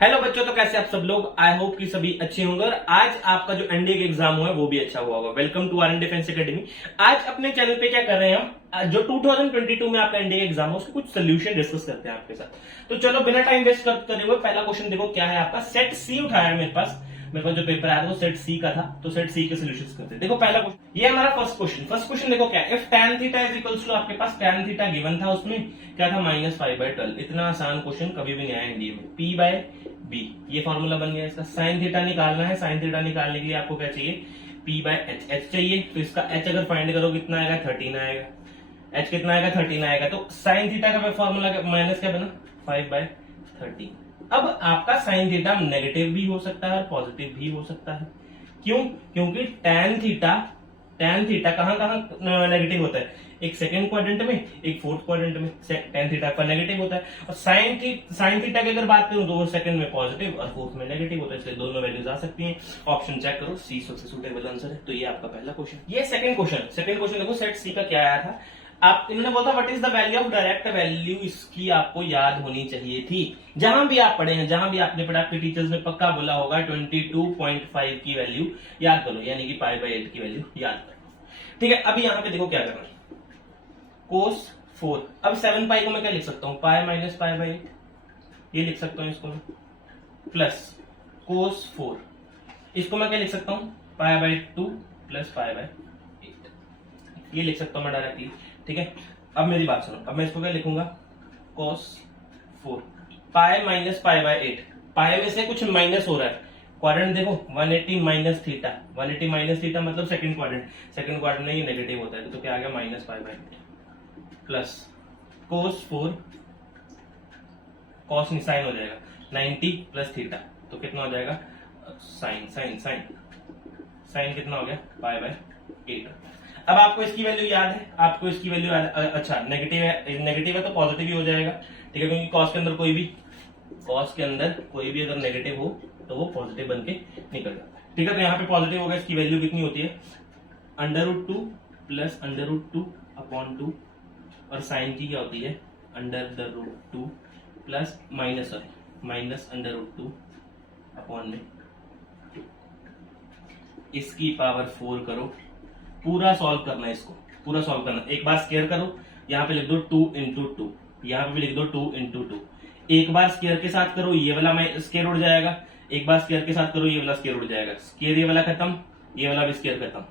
Hello बच्चों, तो कैसे आप सब लोग। आई होप कि सभी अच्छे होंगे और आज आपका जो एनडीए का एग्जाम हुआ है वो भी अच्छा हुआ होगा। Welcome to R N defence academy. आज अपने चैनल पे क्या कर रहे हैं हम, जो 2022 में आपका एनडीए एग्जाम है उसके कुछ सोल्यूशन डिस्कस करते हैं आपके साथ। तो चलो बिना टाइम वेस्ट करे हुए पहला क्वेश्चन देखो क्या है आपका। सेट सी उठाया है मेरे पास जो पेपर आया था वो सेट सी का था, तो सेट सी के सोल्यूशंस करते हैं। देखो पहला क्वेश्चन, ये हमारा फर्स्ट क्वेश्चन देखो क्या है। If tan theta is equals to, आपके पास tan थीटा गिवन था, उसमें क्या था -5/12। इतना आसान क्वेश्चन कभी भी नहीं आया एनडीए में। P/B ये फॉर्मूला बन गया इसका। साइन थीटा निकालना है, साइन थीटा निकालने के लिए आपको क्या चाहिए, P/H। H चाहिए, तो इसका H अगर फाइंड करो कितना आएगा, 13 आएगा। H कितना आएगा, 13 आएगा। तो साइन थीटा का फॉर्मूला माइनस क्या बना, 5/13। अब आपका साइन थीटा नेगेटिव भी हो सकता है और पॉजिटिव भी हो सकता है। क्यों? क्योंकि टैन थीटा कहां कहां नेगेटिव होता है, एक सेकंड क्वाड्रेंट में, एक फोर्थ क्वाड्रेंट में टैन थीटा का नेगेटिव होता है। और साइन थीटा की अगर बात करूं तो वो सेकंड में पॉजिटिव और फोर्थ में नेगेटिव होता है, इसलिए दोनों वैल्यूज आ सकती हैं। ऑप्शन चेक करो, सी सबसे सुटेबल आंसर है। तो ये आपका पहला क्वेश्चन। ये सेकंड क्वेश्चन देखो, सेट सी का क्या आया था। आप इन्होंने बोला what is the value of direct value, इसकी आपको याद होनी चाहिए थी। जहां भी आप पढ़े हैं, जहां भी आपने पढ़ा, आपके टीचर्स ने पक्का बोला होगा 22.5 की वैल्यू याद करो, यानी कि π/8 की वैल्यू याद करो। ठीक है, अभी यहां पे देखो क्या करना है, कोस 4। अब 7π को मैं क्या लिख सकता हूं, पाई माइनस π/8, ये लिख सकता हूं इसको मैं, प्लस कोस 4, इसको मैं क्या लिख सकता हूं, π/2 प्लस π/8, ये लिख सकता हूं मैं डायरेक्टली। ठीक है, अब मेरी बात सुनो, अब मैं इसको क्या लिखूंगा, cos 4 पाई माइनस π/8। पाई में से कुछ माइनस हो रहा है, क्वाड्रेंट देखो 180 माइनस थीटा, 180 माइनस थीटा मतलब सेकंड क्वाड्रेंट में ये नेगेटिव होता है, तो क्या आ गया माइनस π/8 प्लस cos 4, cos नहीं साइन हो जाएगा 90 प्लस थीटा, तो कितना हो जाएगा साइन कितना हो गया π/8। अब आपको इसकी वैल्यू याद है, अच्छा नेगेटिव है तो पॉजिटिव ही हो जाएगा। ठीक है, क्योंकि कॉस के अंदर कोई भी अगर नेगेटिव हो तो वो पॉजिटिव बन के निकल जाता है। ठीक है, तो यहाँ पे पॉजिटिव होगा, इसकी वैल्यू कितनी होती है, √2 प्लस √2/2, और साइन की क्या होती है, √2 प्लस माइनस √2/2। इसकी पावर 4 करो, पूरा सॉल्व करना है इसको, पूरा सॉल्व करना। एक बार स्केयर करो, यहाँ पे लिख दो 2 × 2, यहाँ पे भी लिख दो 2 × 2। एक बार स्केयर के साथ करो, ये वाला स्केयर उड़ जाएगा। एक बार स्केयर के साथ करो, ये वाला स्केयर उड़ जाएगा। स्केयर ये वाला खत्म, ये वाला भी स्केयर खत्म,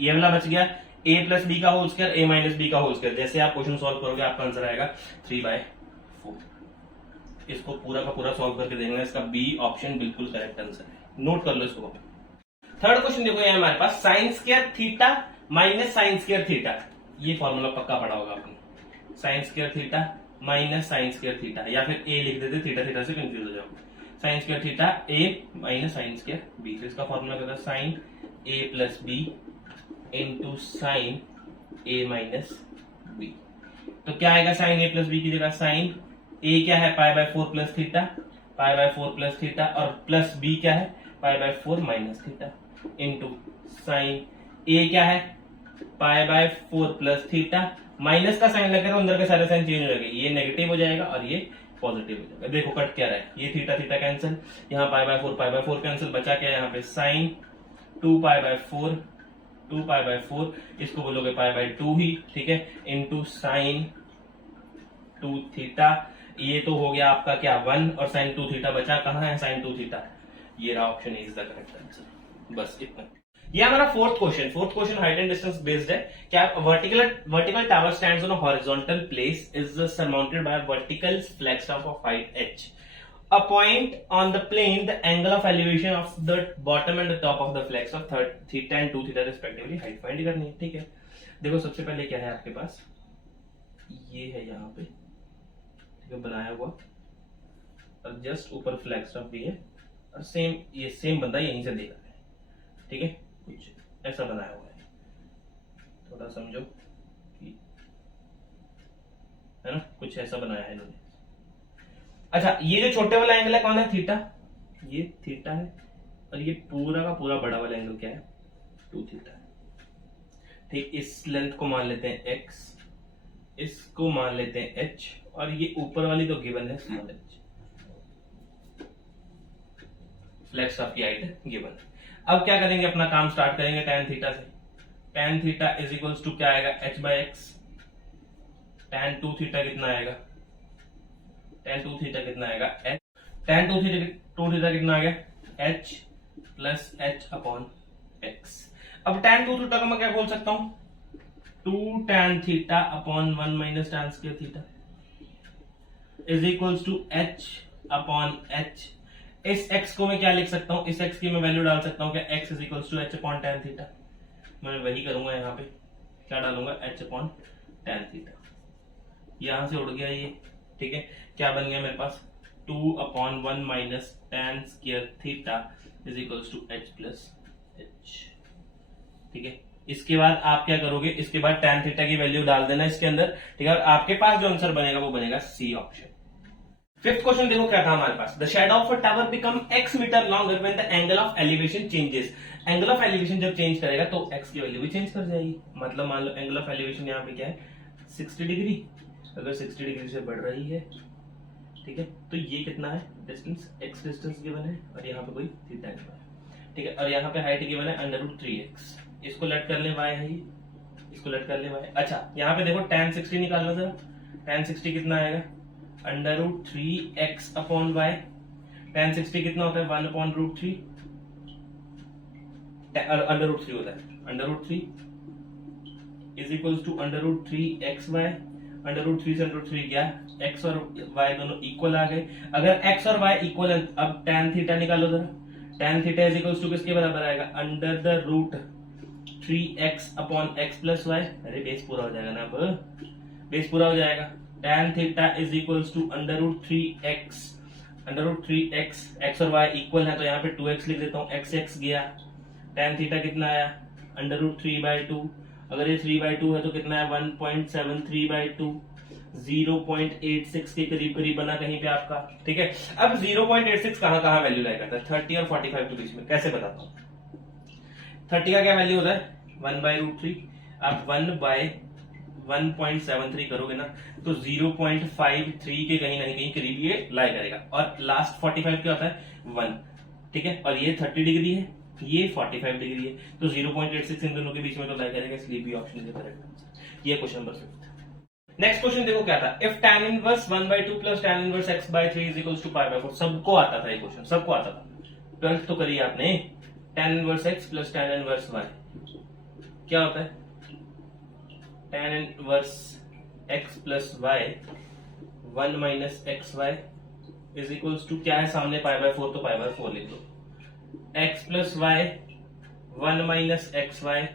ये वाला बच गया a प्लस बी का whole square, a minus b का होल स्केयर। जैसे आप क्वेश्चन सॉल्व करोगे आपका आंसर आएगा 3/4। इसको पूरा का पूरा सॉल्व करके देखना, इसका बी ऑप्शन बिल्कुल करेक्ट आंसर है, नोट कर लो इसको। थर्ड क्वेश्चन देखो, ये हमारे पास sine square theta minus sine square theta, ये फॉर्मूला पक्का पढ़ा होगा आपने। Sine square theta minus sine square theta, या फिर ए लिख देते, थीटा से कंफ्यूज हो जाओगे। साइन स्क्वायर थीटा ए माइनस साइन स्क्वायर बी, तो इसका फॉर्मूला क्या था, साइन ए प्लस बी इंटू साइन ए माइनस बी। तो क्या आएगा, साइन ए प्लस बी की जगह साइन ए क्या है, π/4 प्लस थीटा, और प्लस बी क्या है, π/4 माइनस थीटा, इंटू साइन ए क्या है, π/4 प्लस थीटा, माइनस का साइन लगे तो अंदर के सारे साइन चेंज हो जाएंगे, ये नेगेटिव हो जाएगा और ये पॉजिटिव हो जाएगा। देखो कट क्या रहा है, ये थीटा कैंसिल, यहाँ π/4 कैंसिल, बचा क्या यहाँ पे, साइन 2π/4, इसको बोलोगे π/2 ही। ठीक है, इंटू साइन 2 थीटा, ये तो हो गया आपका क्या 1, और साइन 2 थीटा बचा, कहाँ है साइन 2 थीटा, ये रहा option is the correct answer. बस इतना। ये हमारा fourth question height and distance based है। क्या vertical tower stands on a horizontal place is surmounted by vertical flagstock of height h. A point on the plane, the angle of elevation of the bottom and the top of the flex of theta and 2 theta respectively, height find करनी है। ठीक है, देखो सबसे पहले क्या है आपके पास, ये है यहाँ पे, ठीक है, बनाया हुआ, और जस्ट ऊपर फ्लैगस्टॉक भी है, और सेम बंदा यहीं से दे रहा है। ठीक है, कुछ ऐसा बनाया हुआ है, थोड़ा समझो कि है ना, कुछ ऐसा बनाया है इन्होंने। अच्छा, ये जो छोटे वाला एंगल है कौन है, थीटा, ये थीटा है, और ये पूरा का पूरा बड़ा वाला एंगल क्या है, 2 थीटा है। ठीक, इस लेंथ को मान लेते हैं x, इसको मान लेते हैं h, और ये ऊपर वाली तो गिवन है स्मॉल h। फ्लेक्स आपकी हाइट गिवन है। अब क्या करेंगे, अपना काम स्टार्ट करेंगे tan थीटा से। tan theta is equals to क्या आएगा, h by x. tan 2 theta कितना आएगा, tan 2 थीटा कितना आएगा, h। tan 2 थीटा कितना आ गया, h plus h upon x। अब tan 2 थीटा का मैं क्या बोल सकता हूं, 2 tan theta upon 1 minus tan square theta is equals to h upon h। इस x को मैं क्या लिख सकता हूं, इस x की मैं वैल्यू डाल सकता हूं क्या, x is equals to h upon tan theta. मैं वही करूंगा, यहाँ पे क्या डालूंगा, h अपॉन tan थीटा। यहां से उड़ गया ये, ठीक है। क्या बन गया मेरे पास, 2 upon 1 minus tan square theta is equals to h plus h, ठीक है। इसके बाद आप क्या करोगे, इसके बाद tan थीटा की वैल्यू डाल देना इसके अंदर, ठीक है। और आपके पास जो आंसर बनेगा वो बनेगा सी ऑप्शन। फिफ्थ क्वेश्चन देखो क्या था हमारे पास, the shadow of a tower become x metre longer when the angle of elevation changes. Angle of elevation जब चेंज करेगा तो x की वैल्यू भी चेंज कर जाएगी। मतलब मान लो एंगल ऑफ एलिवेशन यहाँ पे क्या है, 60 डिग्री। अगर 60 डिग्री से बढ़ रही है, ठीक है, तो ये कितना है डिस्टेंस, x डिस्टेंस गिवन है, और यहाँ पे कोई थीटा गिवन है, ठीक है। और यहाँ पे हाइट गिवन है √3x। इसको लेट कर ले y है, ये इसको लेट कर ले y। अच्छा यहाँ पे देखो tan 60 निकालना जरा, tan 60 कितना आएगा, √3x अपॉन y। tan 60 कितना होता है, 1 अपॉन √3, √3 होता है, √3 इज इक्वल्स टू √3xy। √3 से √3 गया, x और y दोनों इक्वल आ गए। अगर x और y इक्वल है, अब tan थीटा निकालो जरा। tan theta is equals to किसके बराबर आएगा, √3x upon x plus y। अरे बेस पूरा हो जाएगा ना, अब बेस पूरा हो जाएगा। tan theta is equals to √3x, x और y इक्वल है तो यहाँ पे 2x लिख देता हूँ, x गया। tan थीटा कितना आया, √3/2। अगर ये 3/2 है तो कितना है, 1.73/2, 0.86 के करीब करीब बना कहीं पे आपका, ठीक है। अब 0.86 कहाँ वैल्यू लाया करता है, 30 और 45 के बीच में, कैसे बताता हूँ। 30 का क्या वैल्यू होता है, 1/√3। आप 1/1.73 करोगे ना तो 0.53 के कहीं ना कहीं करीब ये लाई करेगा। और लास्ट 45 क्या होता है, 1, ठीक है। और ये 30 डिग्री है, ये 45 डिग्री है, तो 0.86 इन दोनों के बीच में तो लाई करेगा, इसलिए भी ऑप्शन इज करेक्ट आंसर। ये क्वेश्चन नंबर 5। नेक्स्ट क्वेश्चन देखो क्या था, if tan inverse 1/2 plus tan inverse x/3 is equals to π/4। सबको आता था ये क्वेश्चन, सबको आता था, 12th तो करी आपने। tan inverse x plus tan inverse y क्या होता है, tan inverse x plus y 1 minus xy is equals to क्या है, सामने π/4 तो π/4 लिख दो। x plus y 1 minus xy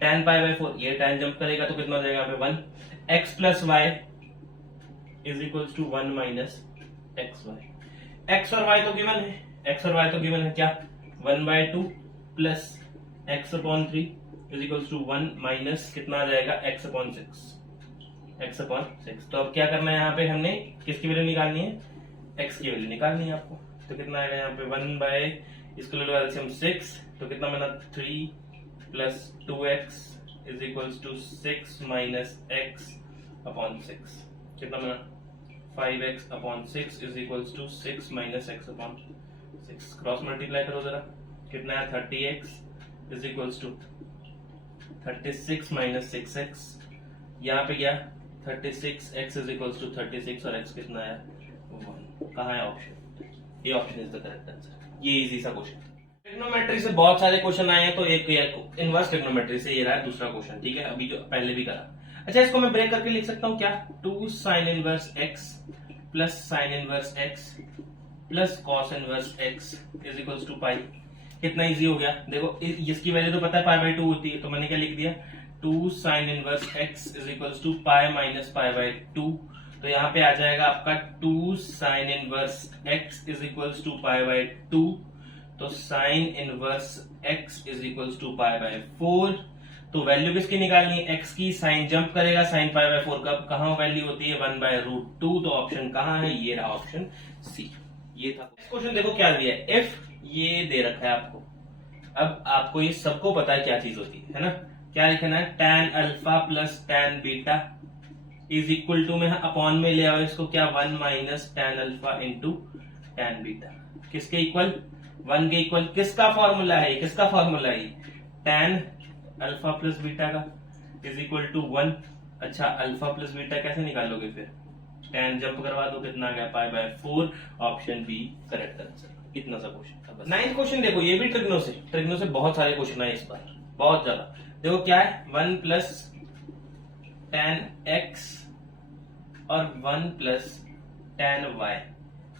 tan π/4, ये tan जंप करेगा तो कितना हो जाएगा यहाँ पे 1। x plus y is equals to 1 minus xy। x और y तो गिवन है, x और y तो गिवन है क्या, 1/2 plus x upon 3 is equals to 1 minus कितना आ जाएगा, x अपॉन 6। तो अब क्या करना है, यहाँ पे हमने किसकी वैल्यू निकालनी है, x की वैल्यू निकालनी है आपको। तो कितना आएगा यहाँ पे 1 बाय, इसको ले लो एलसीएम 6, तो कितना बना 3 plus 2x is equals to 6 minus x upon 6। कितना बना 5x upon 6 is equals to 6 minus x upon 6। Cross multiply करो जरा, कितना है 30x is equals to 36 minus 6x। यहाँ पे क्या 36x इज इक्वल्स टू 36 और x कितना आया 1। कहाँ है ऑप्शन, ये option is the correct answer. ये इजी सा क्वेश्चन। ट्रिग्नोमेट्री से बहुत सारे क्वेश्चन आए हैं, तो एक इनवर्स ट्रिग्नोमेट्री से ये रहा है दूसरा क्वेश्चन, ठीक है। अभी जो पहले भी करा, अच्छा इसको मैं ब्रेक करके लिख सकता हूँ क्या, 2 sine inverse x plus sine inverse x plus cos inverse x is equals to pi. कितना इजी हो गया, देखो इसकी वैल्यू तो पता है π/2 होती है, तो मैंने क्या लिख दिया 2 sine inverse x is equals to pi minus π/2। तो यहाँ पे आ जाएगा आपका 2 sine inverse x is equals to π/2। तो sine inverse x is equals to π/4। तो वैल्यू किसकी निकालनी है, x की। साइन जंप करेगा, साइन π/4 कब कहाँ वैल्यू होती है 1/√2। तो ऑप्शन कहाँ है, ये रहा ऑप्शन सी। ये था क्वेश्चन। देखो क्या दिया है, इफ ये दे रखा है आपको। अब आपको ये सबको पता है क्या चीज होती है ना। क्या लिखना है, tan alpha plus tan beta is equal to में अपॉन में ले आओ इसको क्या 1 minus tan alpha into tan beta. किसके इक्वल, 1 के इक्वल किसका फॉर्मूला है, किसका फॉर्मूला है, tan अल्फा प्लस बीटा का इज इक्वल टू 1। अच्छा, अल्फा प्लस बीटा कैसे निकालोगे फिर, tan जंप करवा दो, कितना आ गया pi by 4, option B correct answer. इतना सा क्वेश्चन था बस। 9th क्वेश्चन देखो, ये भी ट्रिग्नो से बहुत सारे क्वेश्चन आए इस बार, बहुत ज्यादा। देखो क्या है, 1 प्लस tan x और 1 प्लस tan y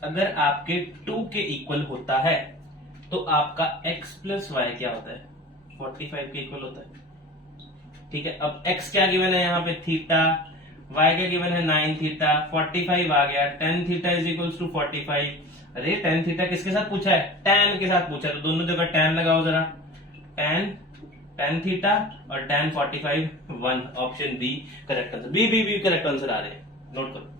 अगर आपके 2 के इक्वल होता है तो आपका x प्लस y क्या होता है, 45 के इक्वल होता है। ठीक है, अब x क्या गिवन है यहाँ पे थीटा, y क्या गिवन है 9 थीटा, 45 आ गया, tan theta is equals to 45। अरे tan थीटा किसके साथ पूछा है, tan के साथ पूछा है, तो दोनों जगह tan लगाओ जरा, tan थीटा और tan 45 1, option B correct answer. B correct answer आ रहे हैं, नोट करो।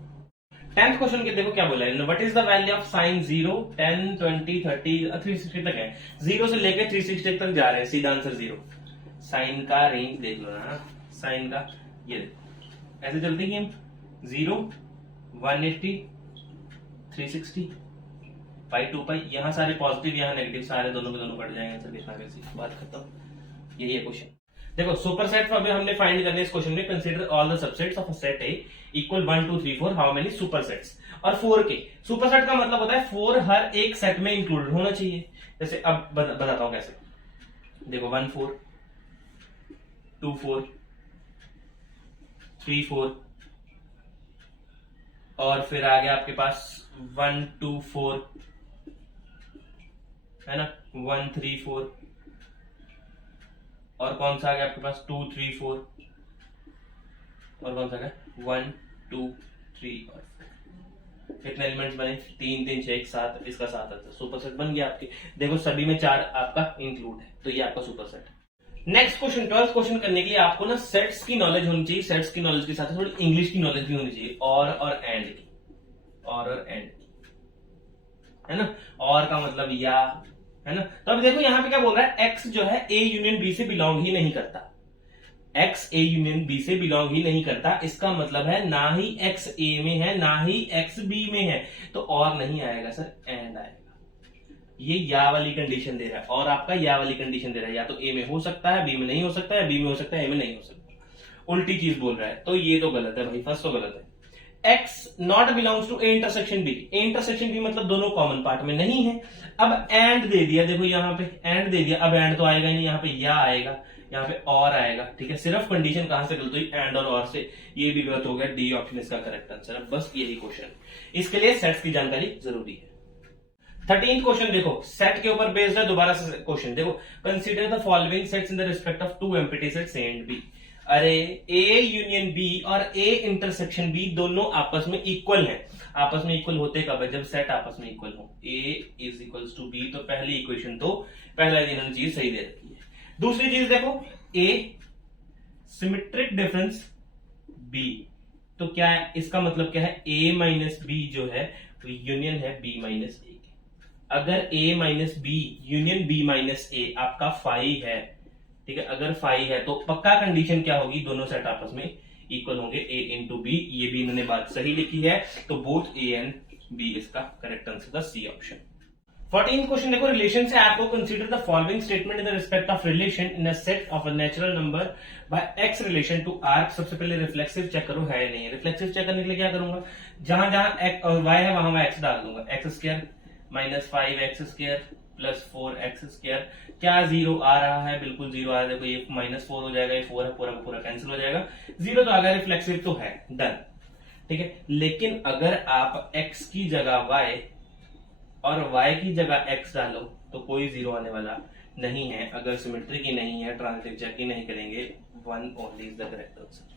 10th क्वेश्चन के देखो क्या बोला है, what is the value of sine 0, 10, 20, 30, 360 तक है, 0 से लेकर 360 तक जा रहे हैं, सीधा आंसर 0। साइन का रेंज देख लो ना, साइन का ये देखो ऐसे चलते हैं हम, 0, 180, 360, पाई 2 पाई, यहाँ सारे पॉजिटिव यहाँ नेगेटिव, सारे दोनों के दोनों कट जाएंगे, आंसर कितना कैसी बात खत्म। यही है क्वेश्चन। देखो सुपर सेट अभी हमने फाइंड करने इस क्वेश्चन में, consider all the subsets of a set A equal 1 2 3 4 how many super sets, और 4 के सुपर सेट का मतलब होता है 4 हर एक सेट में इंक्लूडेड होना चाहिए। जैसे अब बताता हूं कैसे, देखो 1 4, 2 4, 3 4 और फिर आ गया आपके पास 1 2 4 है ना, 1 3 4 और कौन सा आ गया आपके पास 2 3 4 और कौन सा आ गया 1 2 3 और 4। कितने एलिमेंट्स बने, 3 3 6 7, इसका 7 आता है, सुपर सेट बन गया आपके। देखो सभी में 4 आपका इंक्लूड है, तो ये आपका सुपर सेट है। नेक्स्ट क्वेश्चन, 12th क्वेश्चन करने के लिए आपको ना सेट्स की नॉलेज होनी चाहिए, सेट्स की नॉलेज के साथ थोड़ी इंग्लिश की नॉलेज भी होनी चाहिए, और एंड की, और एंड की, है ना, और का मतलब या, है ना। तो अब देखो यहाँ पे क्या बोल रहा है, x जो है a यूनियन b से बिलोंग ही नहीं करता, x a यूनियन b से बिलोंग ही नहीं करता, इसका मतलब है ना ही x a में है ना ही x b में है, तो और नहीं आएगा सर, एंड आएगा। ये या वाली कंडीशन दे रहा है, और आपका या वाली कंडीशन दे रहा है, या तो a में हो सकता है, b में नहीं हो सकता है, b में हो सकता है, a में नहीं हो सकता, उल्टी चीज बोल रहा है, तो ये तो गलत है भाई, फर्स्ट तो गलत है। x not belongs to A intersection B, A intersection B मतलब दोनों कॉमन पार्ट में नहीं है। अब एंड दे दिया, देखो यहाँ पे एंड दे दिया, अब एंड तो आएगा ही नहीं, यहाँ पे या आएगा, यहाँ पे और आएगा, ठीक है। सिर्फ कंडीशन कहां से गलत हुई, एंड और से, ये भी गलत हो गया, डी ऑप्शन इसका करेक्ट आंसर है। बस यही क्वेश्चन, इसके लिए सेट्स की जानकारी जरूरी है। 13th क्वेश्चन देखो, सेट के ऊपर बेस्ड है, दोबारा से क्वेश्चन देखो, consider the following sets in the respect of 2 empty sets A and B. अरे ए यूनियन बी और ए इंटरसेक्शन बी दोनों आपस में इक्वल हैं। आपस में इक्वल होते कब है, जब सेट आपस में इक्वल हो, ए इज इक्वल्स टू बी, तो पहली इक्वेशन तो पहला इन्होंने चीज सही दे रखी है। दूसरी चीज देखो, ए सिमेट्रिक डिफरेंस बी, तो क्या है, इसका मतलब क्या है, ए माइनस बी जो है तो यूनियन है बी माइनस ए के। अगर A minus B union B minus A आपका फाई है, ठीक है, अगर फाई है तो पक्का कंडीशन क्या होगी, दोनों सेट आपस में इक्वल होंगे, ए इंटू बी, ये भी इन्होंने बात सही लिखी है, तो बोथ ए एंड बी इसका करेक्ट आंसर था, सी ऑप्शन। 14th क्वेश्चन देखो, रिलेशन से आपको consider the following statement in the respect of relation in a set of a natural number by x relation to R. सबसे पहले reflexive check करो है नहीं है, रिफ्लेक्सिव चेक करने के लिए क्या करूंगा, जहां जहां वाई है वहां मैं एक्स डाल दूंगा, x square minus 5x square plus 4x square, क्या 0 आ रहा है, बिल्कुल 0 आ रहा है, देखो ये -4 हो जाएगा, ये 4 है, पूरा पूरा कैंसिल हो जाएगा, 0 तो आ गया, रिफ्लेक्सिव तो है, डन, ठीक है। लेकिन अगर आप x की जगह y और y की जगह x डालो तो कोई 0 आने वाला नहीं है, अगर सिमेट्री की नहीं है, ट्रांजिटिव चेक ही नहीं करेंगे, 1 only is the correct answer.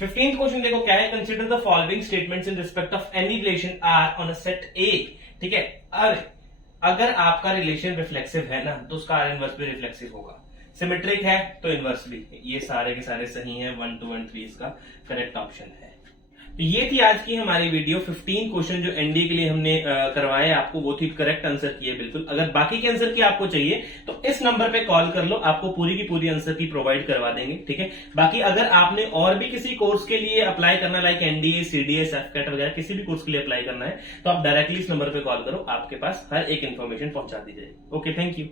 15th question देखो क्या है, consider the following statements in respect of any relation R on a set A, ठीक है। अगर आपका रिलेशन रिफ्लेक्सिव है ना, तो उसका आर इनवर्स भी रिफ्लेक्सिव होगा, सिमेट्रिक है तो इनवर्स भी, ये सारे के सारे सही हैं, 1 2 एंड 3 इसका करेक्ट ऑप्शन है। ये थी आज की हमारी वीडियो। 15 क्वेश्चन जो एनडीए के लिए हमने करवाए आपको, वो थी करेक्ट आंसर किए बिल्कुल। अगर बाकी के आंसर की आपको चाहिए तो इस नंबर पे कॉल कर लो, आपको पूरी की पूरी आंसर की प्रोवाइड करवा देंगे, ठीक है। बाकी अगर आपने और भी किसी कोर्स के लिए अप्लाई करना, लाइक एनडीए, सीडीएस, एफकेट वगैरह किसी भी कोर्स के लिए अप्लाई करना है, तो आप डायरेक्टली इस नंबर पे कॉल करो, आपके पास हर एक इन्फॉर्मेशन पहुंचा दी जाएगी। Okay, thank you.